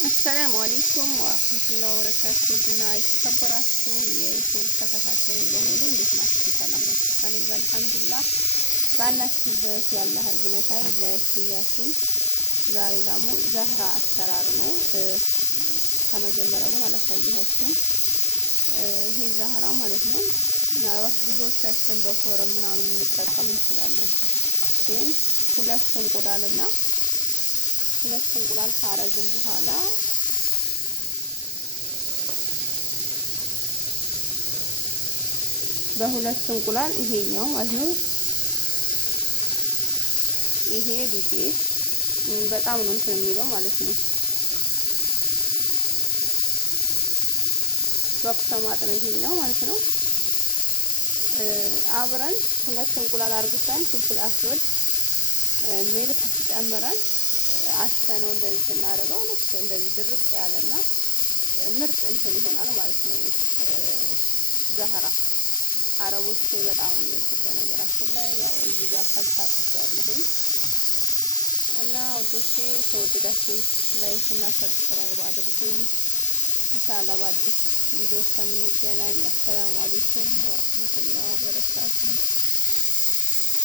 አሰላሙ አለይኩም ወራህመቱላሂ ወበረካቱ። ድና የተከበራችሁ የዩቲዩብ ተከታታይ በሙሉ እንዴት ናችሁ? ሰላም ናችሁ? ከኔ ጋር አልሐምዱሊላህ። ባላችሁበት ያላህ እዝነታ ይለያችሁ። ዛሬ ደግሞ ዛህራ አሰራር ነው። ከመጀመሪያው ግን አላሳየኋችሁም። ይሄ ዛህራ ማለት ነው። ምናልባት ብዙዎቻችን በፎረም ምናምን እንጠቀም እንችላለን። ግን ሁለት እንቁላል ካረግን በኋላ በሁለት እንቁላል ይሄኛው ማለት ነው። ይሄ ዱቄት በጣም ነው እንትን የሚለው ማለት ነው። በቅሰማጥ ነው ይሄኛው ማለት ነው። አብረን ሁለት እንቁላል አርግተን ፍልፍል አስወድ ሚልክ ጨምረን አሽተነው እንደዚህ ስናደርገው ልክ እንደዚህ ድርቅ ያለና ምርጥ እንትን ይሆናል ማለት ነው። ዛህራ አረቦች በጣም የሚወዱት ነገራችን ላይ ያው እዚህ ጋር ካልታጥጃለሁኝ እና ወዶቼ ተወደዳችሁ ላይክ እና ሰብስክራይብ አድርጉኝ። ኢንሻአላህ በአዲስ ቪዲዮ እስከምንገናኝ አሰላሙ አለይኩም ወራህመቱላሂ ወበረካቱሁ።